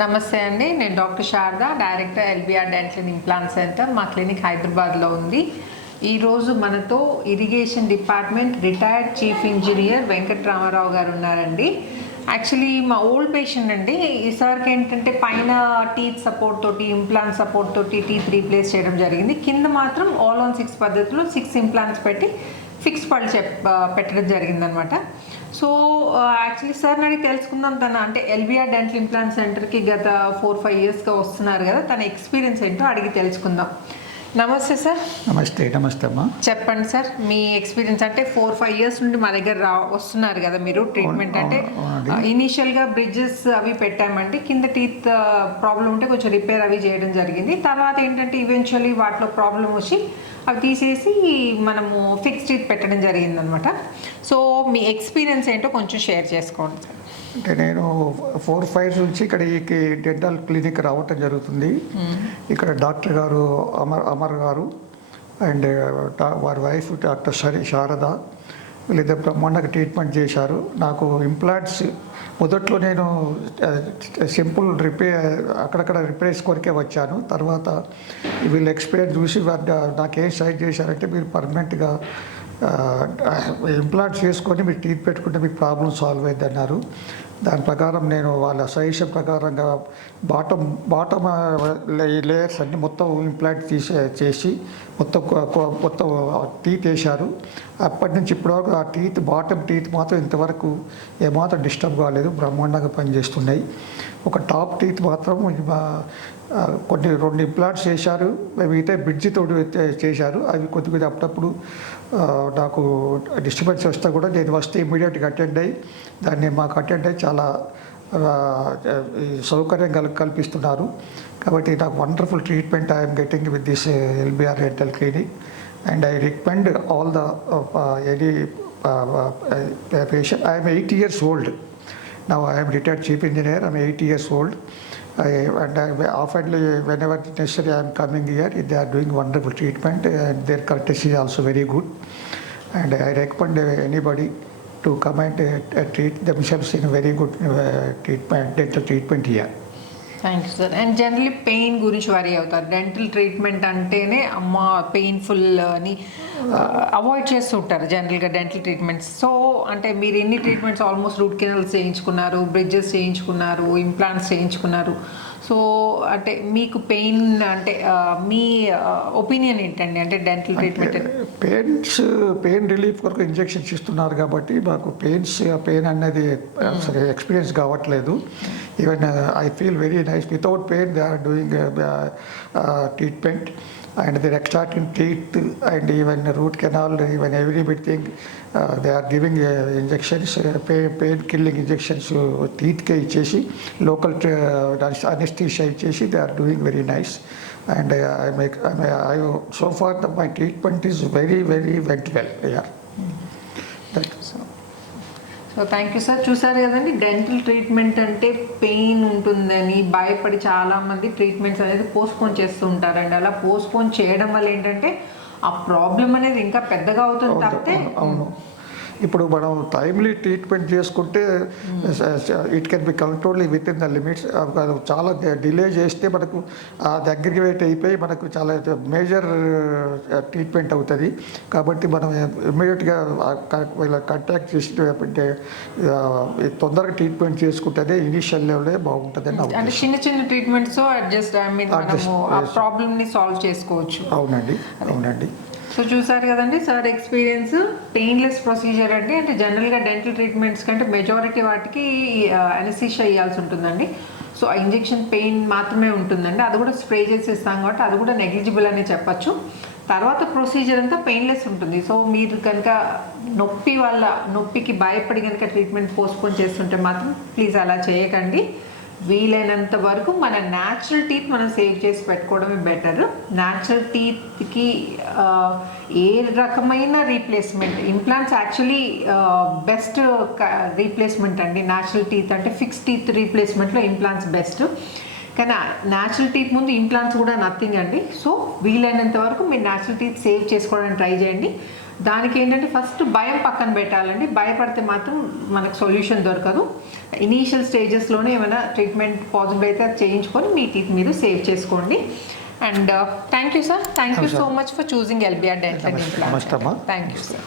నమస్తే అండి, నేను doctor Sharada, director LBR dental and implant centre. మా క్లినిక్ హైదరాబాద్లో ఉంది. ఈరోజు మనతో irrigation department retired chief engineer Venkatrama Rao గారు ఉన్నారండి. యాక్చువల్లీ మా ఓల్డ్ పేషెంట్ అండి. ఈ సార్కి ఏంటంటే పైన టీత్ సపోర్ట్ తోటి, ఇంప్లాంట్ సపోర్ట్ తోటి టీత్ రీప్లేస్ చేయడం జరిగింది. కింద మాత్రం ఆల్ ఆన్ 6 పద్ధతిలో 6 ఇంప్లాంట్స్ పెట్టి ఫిక్స్ పళ్ళు పెట్టడం జరిగిందనమాట. సో యాక్చువల్లీ సార్ అడిగి తెలుసుకుందాం, తన అంటే ఎల్బిఆర్ డెంటల్ ఇంప్లాంట్ సెంటర్కి గత 4-5 ఇయర్స్గా వస్తున్నారు కదా, తన ఎక్స్పీరియన్స్ ఏంటో అడిగి తెలుసుకుందాం. నమస్తే సార్. నమస్తే అమ్మా. చెప్పండి సార్, మీ ఎక్స్పీరియన్స్. అంటే 4-5 ఇయర్స్ నుండి మా దగ్గర వస్తున్నారు కదా మీరు ట్రీట్మెంట్. అంటే ఇనీషియల్గా బ్రిడ్జెస్ అవి పెట్టామండి, కింద టీత్ ప్రాబ్లం ఉంటే కొంచెం రిపేర్ అవి చేయడం జరిగింది. తర్వాత ఏంటంటే ఈవెన్చువల్లీ వాటిలో ప్రాబ్లం వచ్చి అవి తీసేసి మనము ఫిక్స్ టీత్ పెట్టడం జరిగిందనమాట. సో మీ ఎక్స్పీరియన్స్ ఏంటో కొంచెం షేర్ చేసుకోండి సార్. అంటే నేను 4-5 ఇయర్స్ నుంచి ఇక్కడ ఈ డెంటల్ క్లినిక్ రావటం జరుగుతుంది. ఇక్కడ డాక్టర్ గారు అమర్ గారు అండ్ వారి వైఫ్ డాక్టర్ శారద వీళ్ళిద్దరు బ్రహ్మాండంగా ట్రీట్మెంట్ చేశారు. నాకు ఇంప్లాంట్స్ మొదట్లో నేను సింపుల్ అక్కడక్కడ రిపేర్స్ కొరికే వచ్చాను. తర్వాత వీళ్ళు ఎక్స్పీరియన్స్ చూసి నాకేం సజెస్ట్ చేశారంటే, మీరు పర్మనెంట్గా ఇంప్లాంట్స్ చేసుకొని మీరు టీత్ పెట్టుకుంటే మీకు ప్రాబ్లం సాల్వ్ అయింది అన్నారు. దాని ప్రకారం నేను వాళ్ళ సజెషన్ ప్రకారంగా బాటమ్ లేయర్స్ అన్ని మొత్తం ఇంప్లాంట్ చేసి మొత్తం టీత్ వేశారు. అప్పటి నుంచి ఇప్పటివరకు ఆ బాటమ్ టీత్ మాత్రం ఇంతవరకు ఏమాత్రం డిస్టర్బ్ కాలేదు, బ్రహ్మాండంగా పనిచేస్తున్నాయి. ఒక టాప్ టీత్ మాత్రం కొన్ని 2 ఇంప్లాంట్స్ చేశారు, మిగతా బ్రిడ్జి తోటి చేశారు. అవి కొద్దిగా అప్పుడప్పుడు నాకు డిస్టర్బెన్స్ వస్తే కూడా నేను వస్తే ఇమీడియట్గా అటెండ్ అయ్యి దాన్ని మాకు అటెండ్ అయ్యి చాలా సౌకర్యం కల్పిస్తున్నారు. కాబట్టి నాకు wonderful treatment I'm getting with this LBR dental clinic and I recommend all the any patient. I am 8 years old. Now I am retired chief engineer. I am 8 years old. And often whenever necessary I am coming here. They are doing wonderful treatment and their courtesy is also very good. And I recommend anybody to come and treat themselves in a very good dental treatment here. Thank you sir. And generally pain గురించి worry అవుతారు. Dental treatment అంటేనే అమ్మ painful అని avoid చేస్తుంటారు జనరల్గా dental treatments. So అంటే మీరు ఎన్ని ట్రీట్మెంట్స్ ఆల్మోస్ట్ రూట్ కెనాల్స్ చేయించుకున్నారు, బ్రిడ్జెస్ చేయించుకున్నారు, ఇంప్లాంట్స్ చేయించుకున్నారు. సో అంటే మీకు పెయిన్ అంటే మీ ఒపీనియన్ ఏంటండి? అంటే డెంటల్ ట్రీట్మెంట్ పెయిన్ రిలీఫ్ కొరకు ఇంజెక్షన్స్ ఇస్తున్నారు కాబట్టి మాకు పెయిన్ అనేది సరే ఎక్స్పీరియన్స్ కావట్లేదు. Even I feel very nice without pain they are doing treatment and they're extracting teeth and even root canal, even everything. They are giving injections, pain killing injections teeth ke ichesi, local anesthesia ichesi. They are doing very nice. And I so far my treatment is very went well. Yeah. So thank you sir. చూసారు కదండి, dental treatment అంటే pain ఉంటుందని భయపడి చాలామంది treatments అనేది postpone చేస్తూ ఉంటారండి. అలా పోస్ట్పోన్ చేయడం వల్ల ఏంటంటే ఆ ప్రాబ్లం అనేది ఇంకా పెద్దగా అవుతుంది తప్పితే. ఇప్పుడు మనం టైమ్లీ ట్రీట్మెంట్ చేసుకుంటే it can be control with in the limits. చాలా డిలే చేస్తే మనకు దగ్గరికి వెయిట్ అయిపోయి మనకు చాలా మేజర్ ట్రీట్మెంట్ అవుతుంది. కాబట్టి మనం ఇమ్మీడియట్గా వీళ్ళ కాంటాక్ట్ చేసి తొందరగా ట్రీట్మెంట్ చేసుకుంటేనే ఇనిషియల్ లెవెలే బాగుంటుంది. అంటే చిన్న ట్రీట్మెంట్స్ అడ్జస్ట్ ప్రాబ్లమ్ని సాల్వ్ చేసుకోవచ్చు. అవునండి. సో చూసారు కదండి సార్ ఎక్స్పీరియన్స్. పెయిన్లెస్ ప్రొసీజర్ అంటే జనరల్గా డెంటల్ ట్రీట్మెంట్స్ కంటే మెజారిటీ వాటికి అనెస్థీషియా ఇవ్వాల్సి ఉంటుందండి. సో ఆ ఇంజెక్షన్ పెయిన్ మాత్రమే ఉంటుందండి. అది కూడా స్ప్రే చేసి ఇస్తాం కాబట్టి అది కూడా నెగ్లిజిబుల్ అనే చెప్పచ్చు. తర్వాత ప్రొసీజర్ అంతా పెయిన్లెస్ ఉంటుంది. సో మీరు కనుక నొప్పికి భయపడి కనుక ట్రీట్మెంట్ పోస్ట్పోన్ చేస్తుంటే మాత్రం ప్లీజ్ అలా చేయకండి. వీలైనంత వరకు మన న్యాచురల్ టీత్ మనం సేవ్ చేసి పెట్టుకోవడమే బెటర్. న్యాచురల్ టీత్కి ఏ రకమైన replacement, implants actually best replacement అండి. న్యాచురల్ టీత్ అంటే ఫిక్స్ టీత్ రీప్లేస్మెంట్లో ఇంప్లాంట్స్ బెస్ట్. కానీ న్యాచురల్ టీత్ ముందు ఇంప్లాంట్స్ కూడా నథింగ్ అండి. సో వీలైనంత వరకు మీరు న్యాచురల్ టీత్ సేవ్ చేసుకోవడానికి ట్రై చేయండి. దానికి ఏంటంటే ఫస్ట్ భయం పక్కన పెట్టాలండి. భయపడితే మాత్రం మనకు సొల్యూషన్ దొరకదు. ఇనీషియల్ స్టేజెస్లోనే ఏమైనా ట్రీట్మెంట్ పాసిబుల్ అయితే అది చేయించుకొని మీ టీత్ మీరు సేవ్ చేసుకోండి. And thank you sir, thank you so much for choosing LBR dental implant. నమస్తే అమ్మా. Thank you sir.